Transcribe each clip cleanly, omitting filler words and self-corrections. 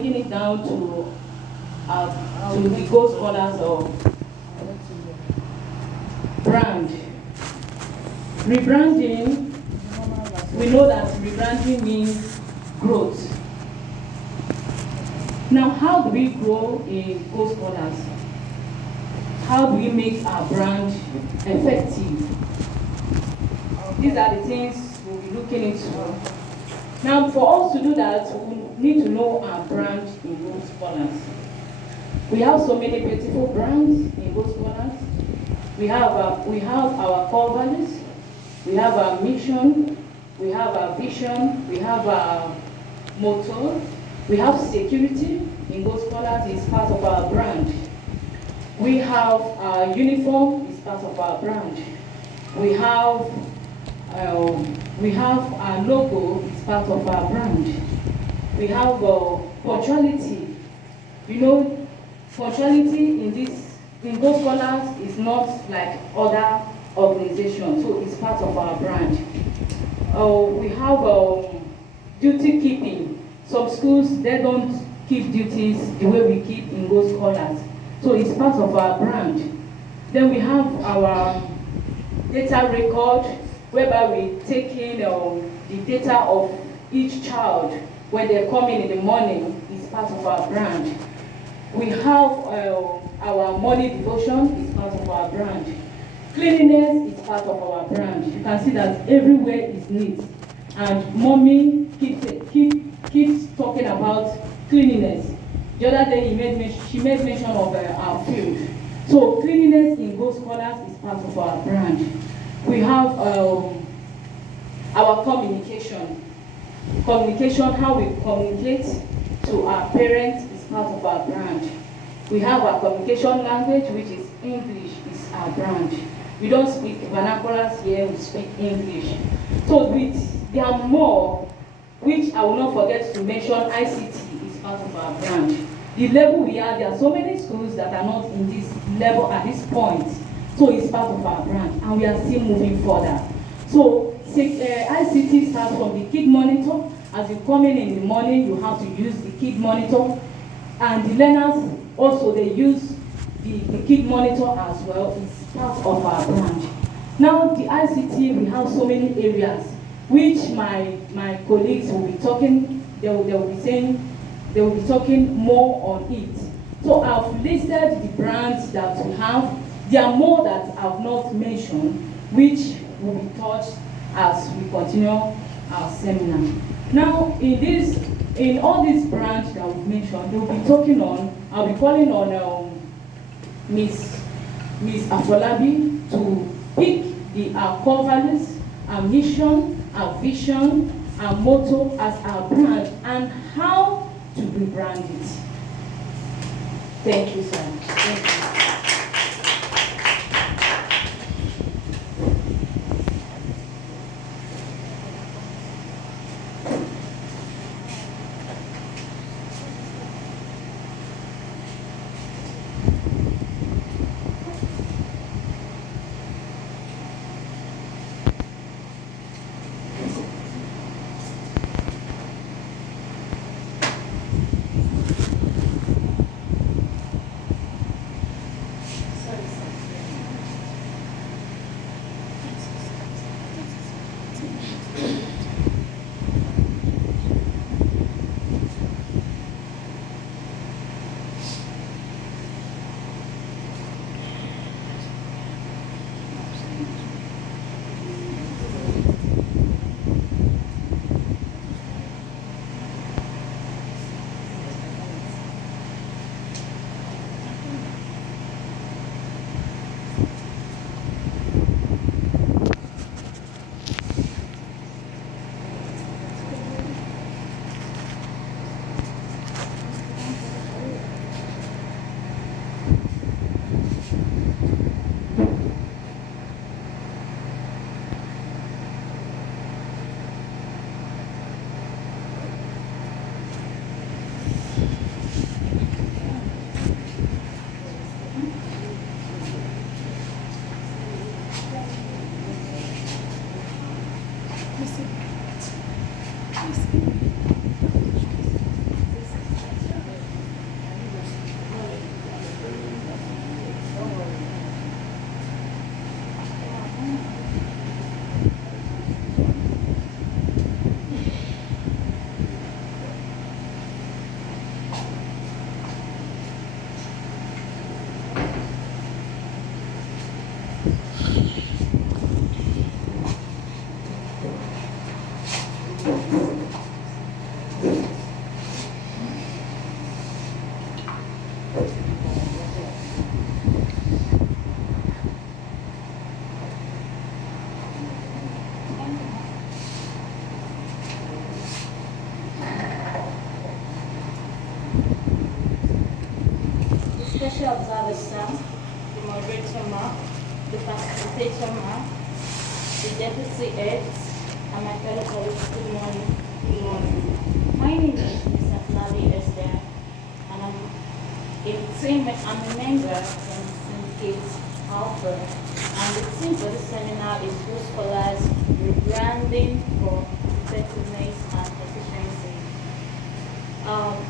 breaking it down to the gold scholars of brand. Rebranding, we know that rebranding means growth. Now, how do we grow in gold scholars? How do we make our brand effective? These are the things we'll be looking into. Now, for us to do that, we need to know our brand in gold scholars. We have so many beautiful brands in gold scholars. We have our core values, we have our mission, we have our vision, we have our motto, we have security in gold scholars is part of our brand. We have our uniform is part of our brand. We have our logo is part of our brand. We have punctuality. You know, punctuality in gold scholars is not like other organizations, so it's part of our brand. We have duty keeping. Some schools, they don't keep duties the way we keep in gold scholars, so it's part of our brand. Then we have our data record, whereby we take in the data of each child when they're coming in the morning, is part of our brand. We have our morning devotion is part of our brand. Cleanliness is part of our brand. You can see that everywhere is neat. And mommy keeps talking about cleanliness. The other day she made mention of our field. So cleanliness in gold scholars is part of our brand. We have our communication. Communication, how we communicate to our parents is part of our brand. We have our communication language, which is English, is our brand. We don't speak vernaculars here, we speak English. So there are more, which I will not forget to mention. ICT is part of our brand. The level we are, there are so many schools that are not in this level at this point. So it's part of our brand, and we are still moving further. So ICT starts from the kid monitor. As you come in the morning, you have to use the kid monitor, and the learners also, they use the kid monitor as well. It's part of our brand. Now the ICT, we have so many areas which my colleagues will be talking. They will be talking more on it. So I've listed the brands that we have. There are more that I've not mentioned, which will be touched as we continue our seminar. Now, in all these brands that we've mentioned, I'll be calling on Miss Afolabi to pick our core values, our mission, our vision, our motto as our brand, and how to rebrand it. Thank you, sir. Thank you. The special observer Sam, the moderator Ma, the facilitator Ma, the deputy heads, and my fellow colleagues, good morning. Good morning. My name is Mr. Flavi Esther, and I'm a member from Syndicate Alpha, and the theme for this seminar is School Scholars Rebranding for Effectiveness and Efficiency.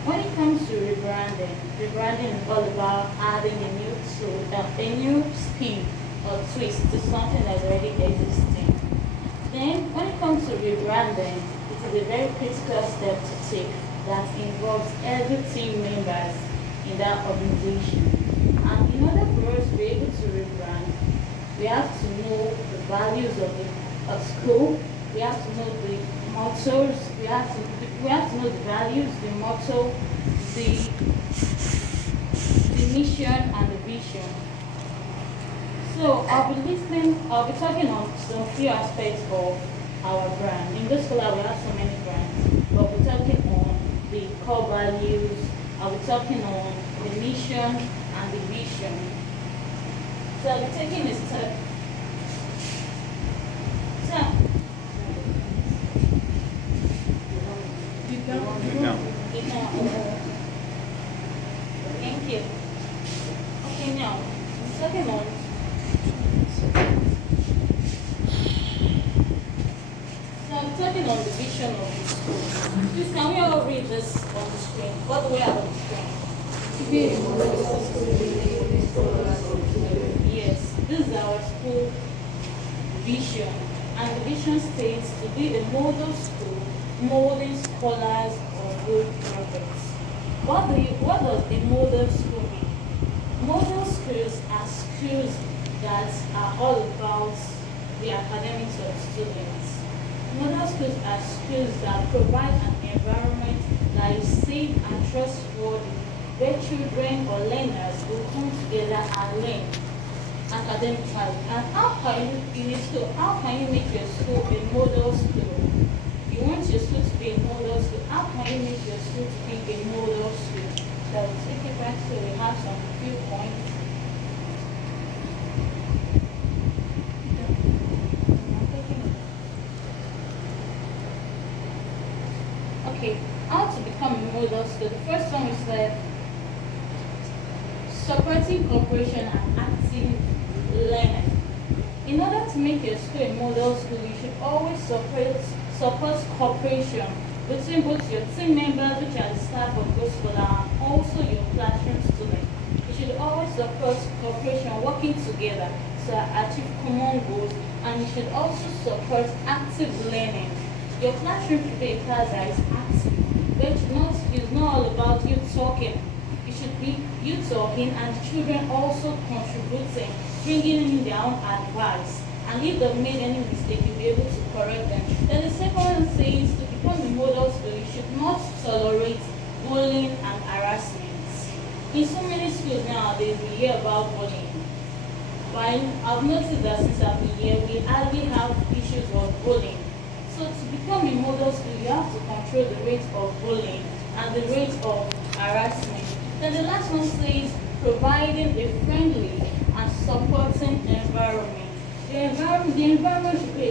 When it comes to rebranding is all about adding a new spin or twist to something that's already existing. Then, when it comes to rebranding, it is a very critical step to take that involves every team members in that organization. And in order for us to be able to rebrand, we have to know the values of school. We have to know the mottos. We have to know the values, the motto, the mission, and the vision. So I'll be talking on some few aspects of our brand. In this scholar, we have so many brands, but we're talking on the core values. I'll be talking on the mission and the vision. So I'll be taking a step. So, thank you. Okay, now, second on. So I'm talking on the vision of the school. Please, can we all read this on the screen? What do we have on the screen? Yes, this is our school vision. And the vision states to be a model school, molding scholars of good progress. What does a model school mean? Model schools are schools that are all about the academics of students. Model schools are schools that provide an environment that is safe and trustworthy, where children or learners will come together and learn academically. And how can you make your school a model school? You want your school to be a model school. How can you make your school to be a model school? So we'll take it back so we have some few points. Okay, how to become a model school? The first one is that supporting cooperation and active learning. In order to make your school a model school, you should always support cooperation between both your team members, which are the staff of the school, and also your classroom students. You should always support cooperation, working together to achieve common goals, and you should also support active learning. Your classroom should be a class that is active, it's not all about you talking. It should be you talking and children also contributing, bringing in their own advice. And if they've made any mistake, you'll be able to correct them. Then the second one says to become a model school, you should not tolerate bullying and harassment. In so many schools nowadays, we hear about bullying. But I've noticed that since I've been here, we hardly have issues of bullying. So to become a model school, you have to control the rate of bullying and the rate of harassment. Then the last one says providing a friendly and supporting environment. The environment should be a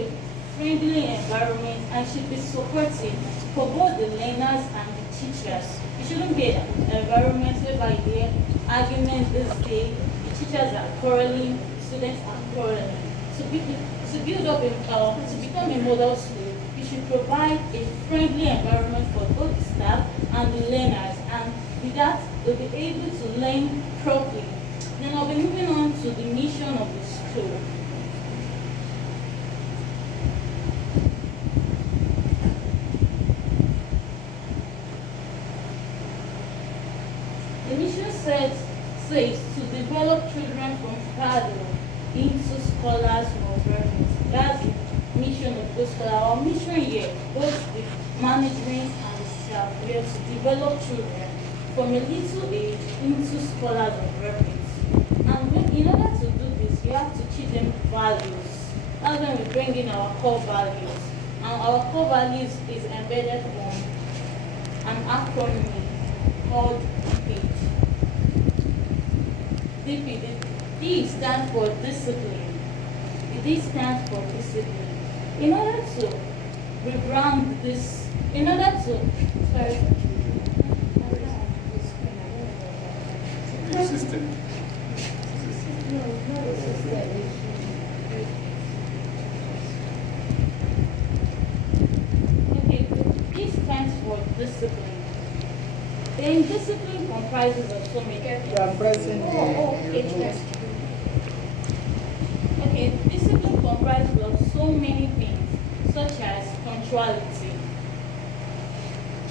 friendly environment and should be supportive for both the learners and the teachers. It shouldn't be an environment whereby there are arguments this day, the teachers are quarreling, students are quarreling. To become a model school, you should provide a friendly environment for both the staff and the learners, and with that, they'll be able to learn properly. Then I'll be moving on to the mission of the school. The mission says to develop children from cradle into scholars of reference. That's the mission of those scholars. Our mission here, both the management and the staff, we are to develop children from a little age into scholars of reference. And in order to do this, you have to teach them values. That's when we bring in our core values. And our core values is embedded from an acronym called DPAGE. DP. D stands for discipline. The D stands for discipline. In order to rebrand this, in order to, sorry. System. Okay, D stands for discipline. Then discipline comprises of so many things. You are present Okay. Okay, discipline comprises of so many things, such as punctuality.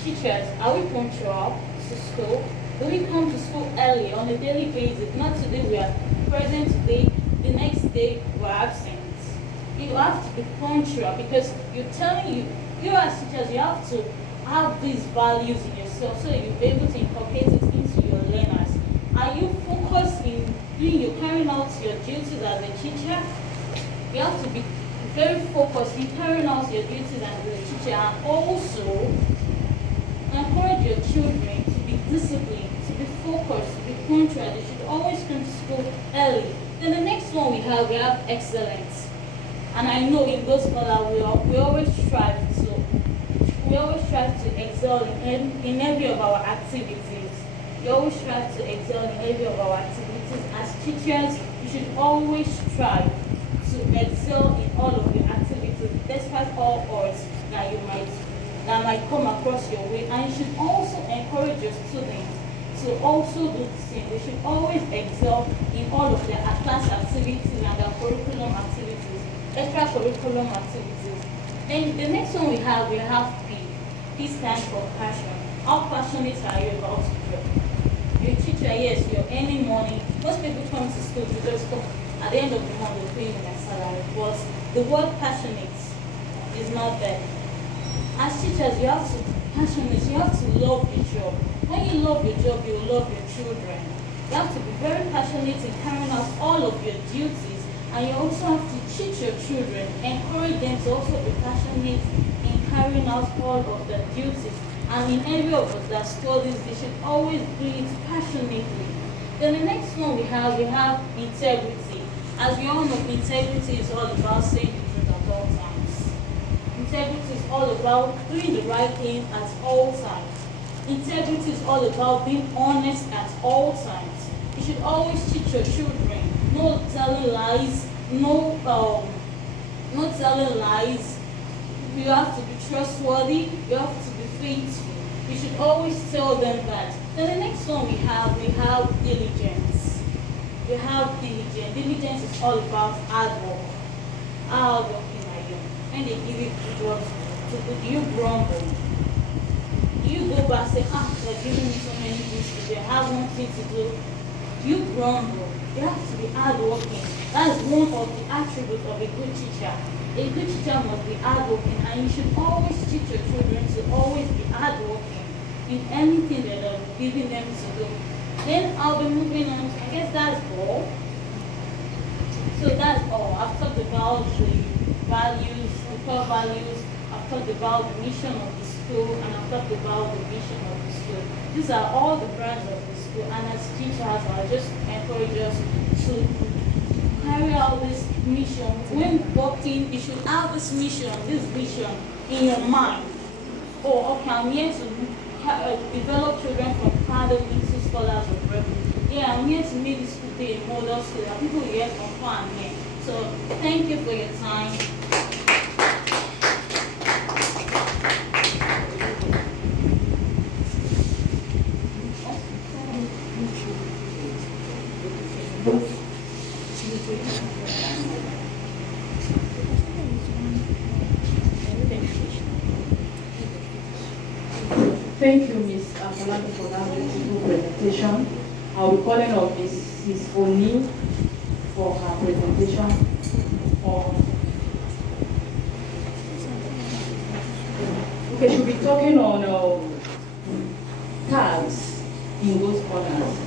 Teachers, are we punctual to school? Do we come to school early on a daily basis? Not today we are present today, the next day we are absent. You have to be punctual because you as teachers, you have to have these values in yourself so you'll be able to inculcate it into your learners. Are you focused in carrying out your duties as a teacher? You have to be very focused in carrying out your duties as a teacher, and also encourage your children to be disciplined, to be focused, to be punctual. They should always come to school early. Then the next one we have excellence. And I know in those scholars we always strive to excel in every of our activities. We always strive to excel in every of our activities. As teachers, you should always strive to excel in all of your activities, despite all odds that might come across your way. And you should also encourage your students to also do the same. They should always excel in all of their class activities and their curriculum activities, extracurriculum activities. Then the next one we have P. P stands for passion. How passionate are you about your job? You're a teacher, yes, you're earning money. Most people come to school to just come. At the end of the month, they pay me my salary. But the word passionate is not there. As teachers, you have to be passionate. You have to love your job. When you love your job, you love your children. You have to be very passionate in carrying out all of your duties, and you also have to teach your children, encourage them to also be passionate in carrying out all of their duties. And in every of their studies, they should always do it passionately. Then the next one we have integrity. As we all know, integrity is all about saying the truth at all times. Integrity is all about doing the right thing at all times. Integrity is all about being honest at all times. You should always teach your children, no telling lies, no telling lies. You have to be trustworthy, you have to be faithful. You should always tell them that. Then the next one we have diligence. We have diligence. Diligence is all about hard work. Hard working are you? When they give you jobs to do, do you grumble? Do you go back and say, they're giving me so many things to do, I have one thing to do? You grumble. You have to be hardworking. That's one of the attributes of a good teacher. A good teacher must be hardworking, and you should always teach your children to always be hardworking in anything that you're giving them to do. Then I'll be moving on. I guess that's all. So that's all. I've talked about the values, the core values. I've talked about the mission of the school, and I've talked about the vision of the school. These are all the brands of the school, and as teachers, I just encourage us to carry out this mission. When working, you should have this mission, this vision in your mind. Oh, okay, I'm here to develop children from cradle into scholars of reference. Yeah, I'm here to make this school be a model school. There are people here from far and near. So thank you for your time. Thank you, Ms. Afolabi, for that beautiful presentation. I'll be calling on Mrs. Oni for her presentation on. Okay, she'll be talking on tags in those corners.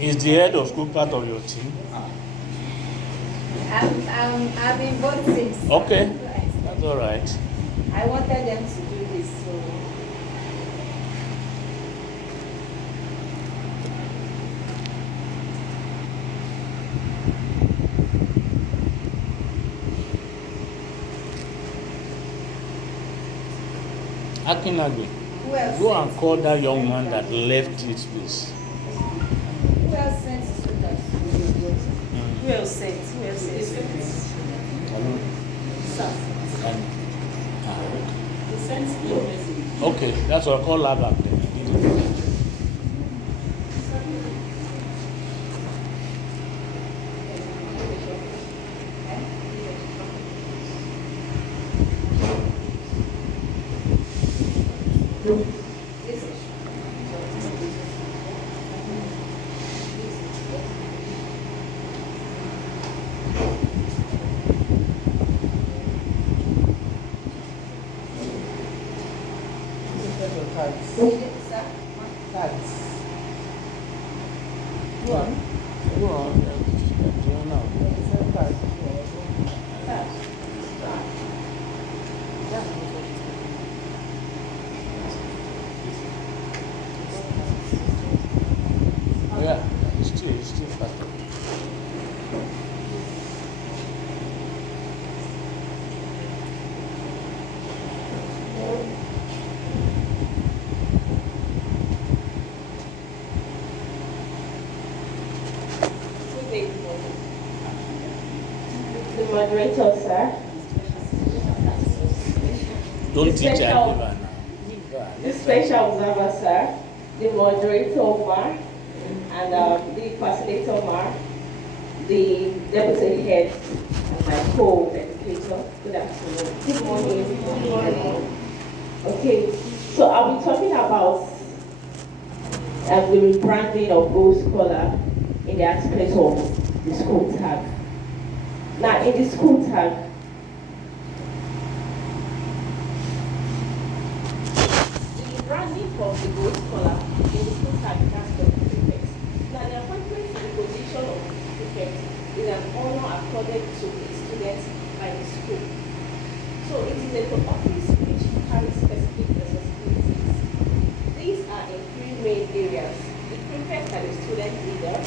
Is the head of school part of your team? I've been both since. Okay, that's all right. I wanted them to do this, so. Akinagbe, Who else go sent? and call that young man that left it, please. Who else sent students? Who else sent? Who else sent students? Sir. He sent the message. Okay, that's what I call her back then. I didn't. Go on. Yeah, it's still faster. The moderator, sir. Don't The teach her special- leave her now. Leave her. The special observer, sir. The moderator, Mar, and the facilitator, Mar. The deputy head, and my co-educator. Good afternoon. Good morning. Good morning. Okay, so I'll be talking about the rebranding of Go Scholar in the aspect of the school tag. Now, in the school tag, the branding of the Go Scholar in the school tag has the prefect. Now, the appointment to the position of prefect is an honor accorded to the students by the school. So, it is a office which carries specific responsibilities. These are in three main areas: the prefect and the student leader,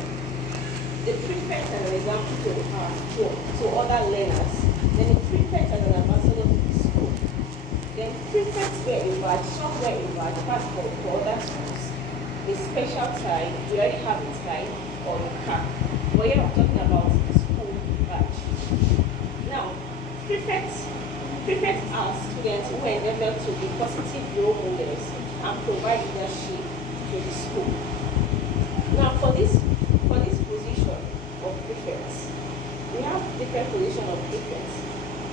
the prefect and an example to other learners, then the prefect and an ambassador to the school. Then prefects were invited, some were invited for other schools. The special tie, we already have a tie or a cap. But here I'm talking about the school badge. Now, prefects are students who endeavor to be positive role models and provide leadership to the school. Now, for this position of prefects, we have different position of prefects.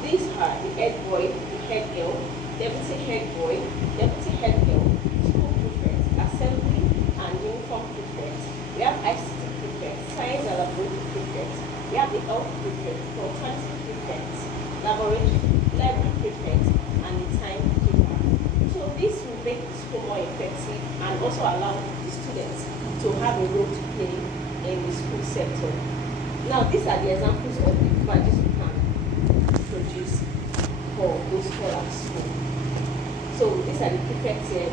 These are the head boy, the head girl, deputy head boy, deputy head girl, school prefect, assembly and uniform prefect. We have ICT prefect, science and laboratory prefect. We have the health prefect, alternative prefect, library prefect, and the timekeeper. So this will make the school more effective and also allow the students to have a role to play in the school sector. Now, these are the examples of the badges we can produce for those scholars. So these are the prefects here.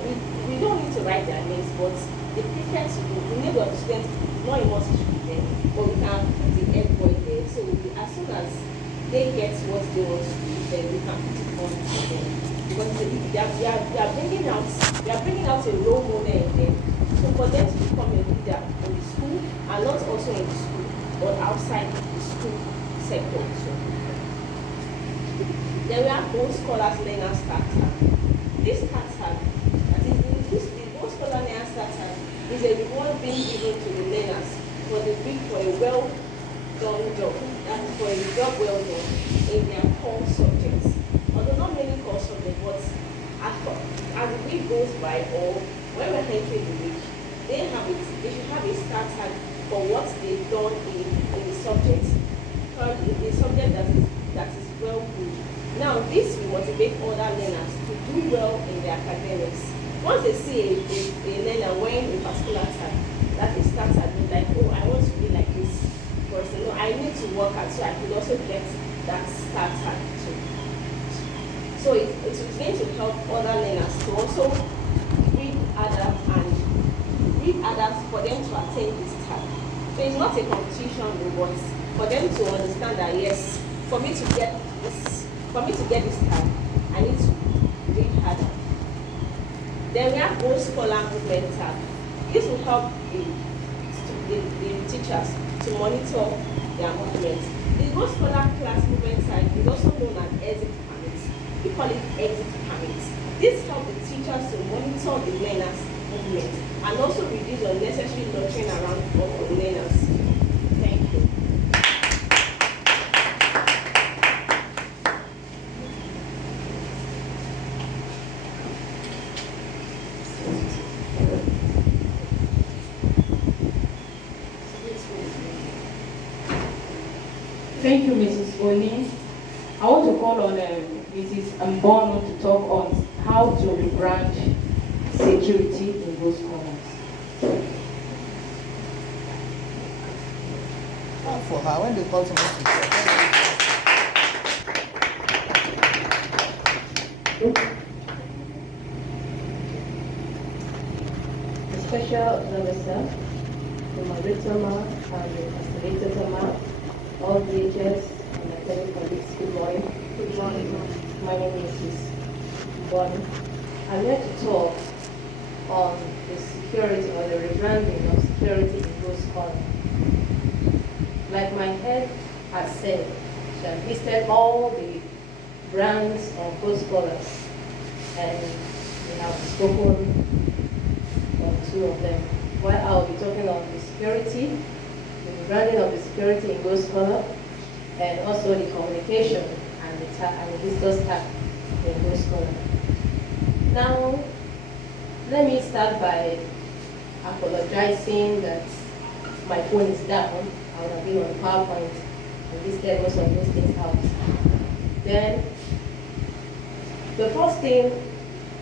We don't need to write their names, but the prefects, the name of the student is not a must be there, but we can put the head boy there. So as soon as they get what they want to do, then we can put it on to them. Because they are bringing out a role model in them. So for them to become a leader in the school, and not also in the school, but outside the school sector too. Then we have Go Scholars Learner Start Tag. This start tag, that is the Go Scholar Learner Start Tag, is a reward being given to the learners tag, or when we're entering the week, they should have a start tag for what they've done in the subject. Currently, the subject that is well good. Now, this will motivate other learners to do well in their academics. Once they see a learner wearing a particular tag, that is start tag, they're like, oh, I want to be like this person. No, I need to work hard so I could also get that start tag too. So it is going to help other learners to also read others for them to attain this tag. So it's not a competition, but for them to understand that yes, for me to get this tag, I need to read harder. Then we have Go Scholar Movement tab. This will help the teachers to monitor their movements. The Go Scholar Class Movement tab is also known as exit permits. We call it exit permits. This helps the teachers to monitor the learners' movement and also reduce unnecessary loitering around of the learners. Thank you. Thank you, Mrs. Oni. I want to call on Mrs. Mbono to talk on how to rebrand security in those corners. For her, when they call someone to the special observer, the moderator and the facilitator, all DHS and academic colleagues, good morning. Good morning. My name is Mrs. Bon. I'm here to talk on the security or the rebranding of security in those corners. Like my head has said, she has listed all the brands of those scholars, and we have spoken on two of them. While I'll be talking on the security, the branding of the security in Go Scholar, and also the communication and the visitors tab in Go Scholar. Now, let me start by apologizing that my phone is down. I would have been on PowerPoint and listed most of those things out. Then, the first thing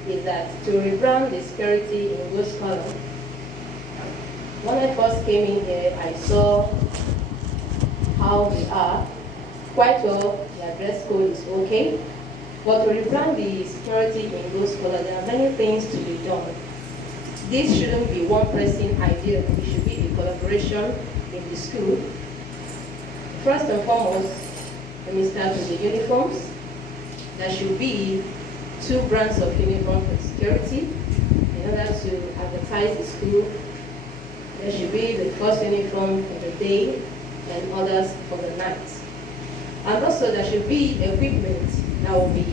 is that to rebrand the security in Go Scholar, when I first came in here, I saw how we are. Quite well, the dress code is okay. But to rebrand the security in Go Scholar, there are many things to be done. This shouldn't be one person idea. It should be a collaboration in the school. First and foremost, let me start with the uniforms. There should be 2 brands of uniform for security in order to advertise the school. There should be the first uniform for the day and others for the night. And also there should be equipment that will be,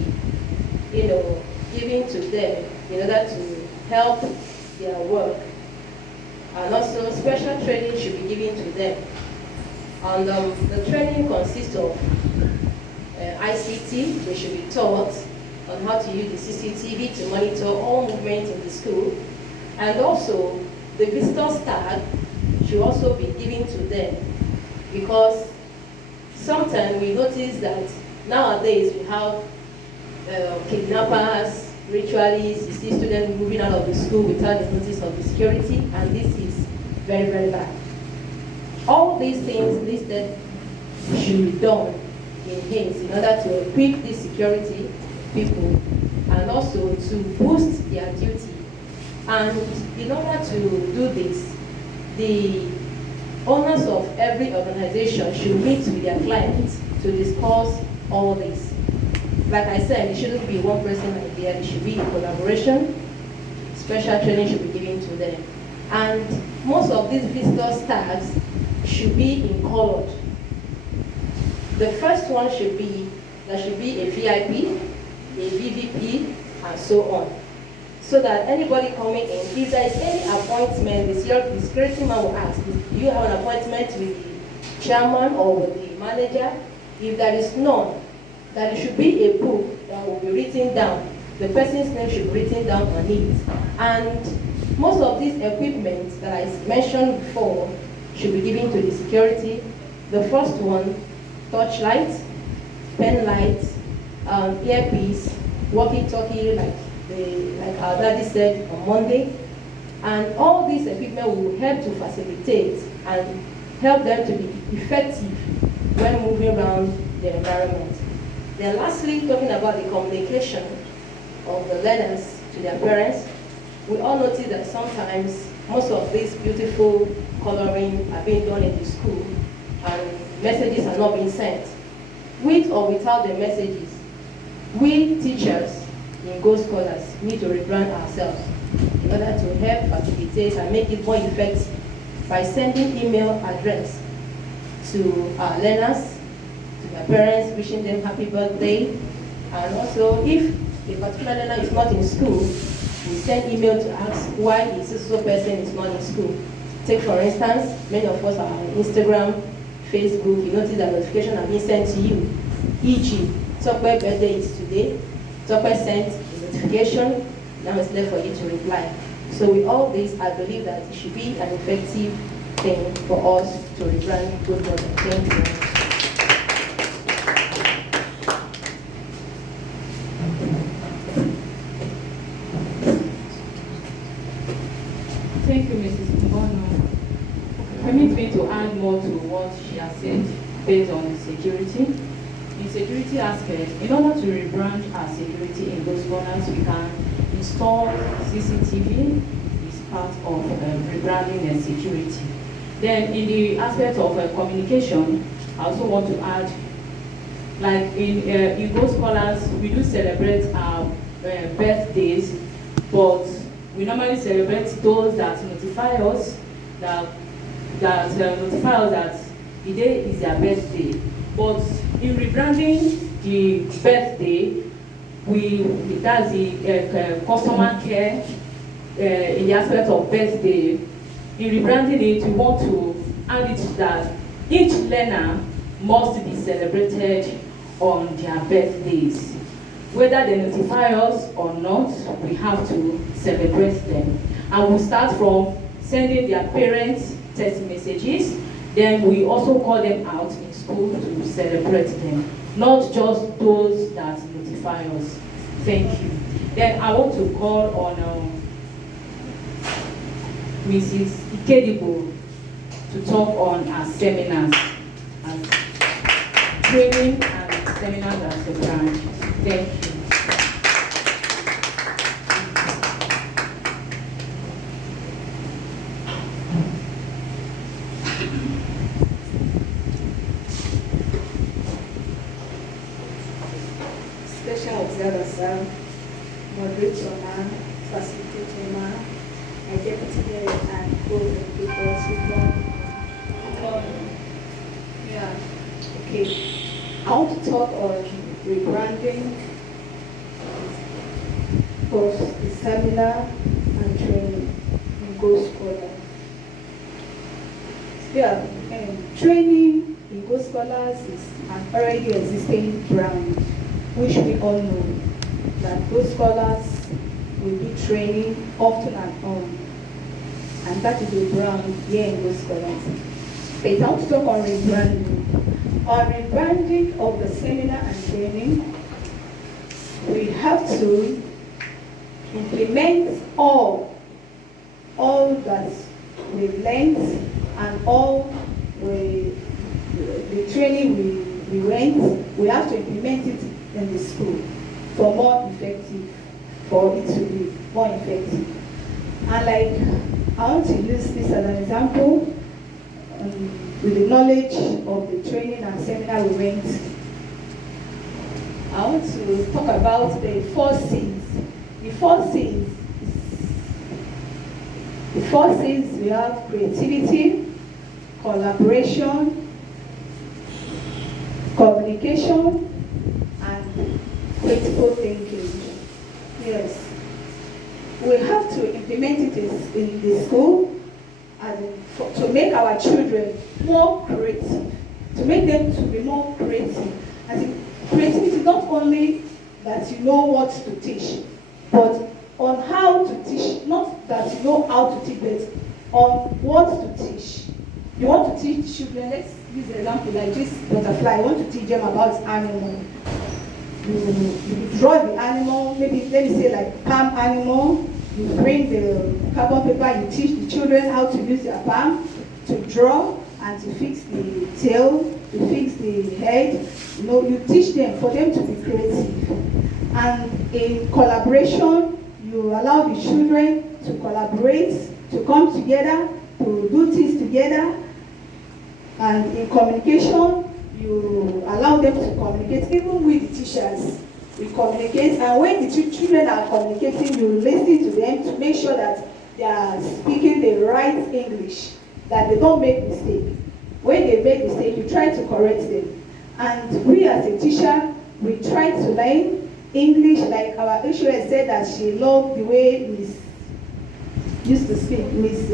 given to them in order to help their work. And also special training should be given to them. And the training consists of ICT. They should be taught on how to use the CCTV to monitor all movements in the school. And also the visitors tag should also be given to them, because sometimes we notice that nowadays we have kidnappers, ritualists, you see students moving out of the school without the notice of the security, and this is very, very bad. All these things listed should be done in haste in order to equip these security people and also to boost their duty. And in order to do this, the owners of every organization should meet with their clients to discuss all this. Like I said, it shouldn't be one person idea, it should be a collaboration. Special training should be given to them. And most of these visitors tags should be in colored. The first one should be, there should be a VIP, a VVP, and so on. So that anybody coming in, if there is any appointment, the security man will ask, do you have an appointment with the chairman or with the manager? If there is none, there should be a book that will be written down the person's name should be written down on it. And most of these equipment that I mentioned before should be given to the security. The first one, torchlight, pen light, earpiece, walkie-talkie, like our daddy said on Monday. And all these equipment will help to facilitate and help them to be effective when moving around the environment. Then lastly, talking about the communication of the learners to their parents, we all notice that sometimes most of these beautiful coloring are being done in the school and messages are not being sent. With or without the messages, we teachers in Go Scholars need to rebrand ourselves in order to help facilitate and make it more effective by sending email address to our learners, to their parents, wishing them happy birthday. And also, if a particular learner is not in school, we send email to ask why a so person is not in school. Take for instance, many of us are on Instagram, Facebook, you notice that notification are being sent to you. E.g., Tope birthday is today, Tope sent a notification, now it's left for you to reply. So with all this, I believe that it should be an effective thing for us to rebrand Good Morning. Thank you. Thank you, Mrs. Kubono. Permit me to add more to what she has said based on the security. In security aspect, in order to rebrand our security in those corners, we can install CCTV. It's part of rebranding and security. Then in the aspect of communication, I also want to add, like in Go Scholars, we do celebrate our birthdays, but we normally celebrate those that notify us that notify us that the day is their birthday. But in rebranding the birthday, that's the customer care in the aspect of birthday. In rebranding it, we want to add it that each learner must be celebrated on their birthdays. Whether they notify us or not, we have to celebrate them. And we start from sending their parents text messages, then we also call them out in school to celebrate them, not just those that notify us. Thank you. Then I want to call on Mrs. Ikedibo to talk on our seminars, and training and seminars as a branch. Thank you. Special observer, moderator, facilitator, and deputy director and co-educators. Yeah. Okay. I want to talk on rebranding of the seminar and training in Go Scholars. Yeah, training in Go Scholars is an already existing brand, which we all know that Go Scholars will do training often and on, and that is a brand here in Go Scholars. But I want to talk on rebranding. On rebranding of the seminar and training, we have to implement all that we learned and all the training we went. We have to implement it in the school for more effective, for it to be more effective. And like, I want to use this as an example with the knowledge of the training and seminar we went. I want to talk about the 4 C's. The 4 C's. The 4 C's, we have creativity, collaboration, communication, and critical thinking. Yes. We have to implement it in the school to make our children more creative, to make them to be more creative. I think creativity not only that you know what to teach, but on how to teach, not that you know how to teach, but on what to teach. You want to teach children, let's use an example like this butterfly. You want to teach them about animal. You draw the animal, maybe let me say like palm animal. You bring the carbon paper, you teach the children how to use their palm to draw and to fix the tail, to fix the head. You know, you teach them for them to be creative. And in collaboration, you allow the children to collaborate, to come together, to do things together. And in communication, you allow them to communicate, even with the teachers. We communicate, and when the children are communicating, you listen to them to make sure that they are speaking the right English, that they don't make mistakes. When they make mistakes, you try to correct them. And we as a teacher, we try to learn English, like our HOS said that she loved the way Miss used to speak, Miss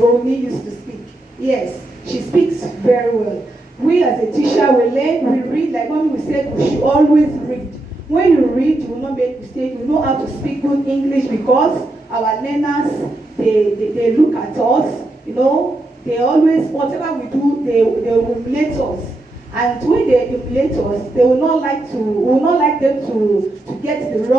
Oni used to speak. Yes, she speaks very well. We as a teacher, we learn, we read, like when we said, we should always read. When you read, you will not make mistakes. You know how to speak good English because our learners, they look at us, you know, they always, whatever we do, they will emulate us. And when they emulate us, they will not like them to get the wrong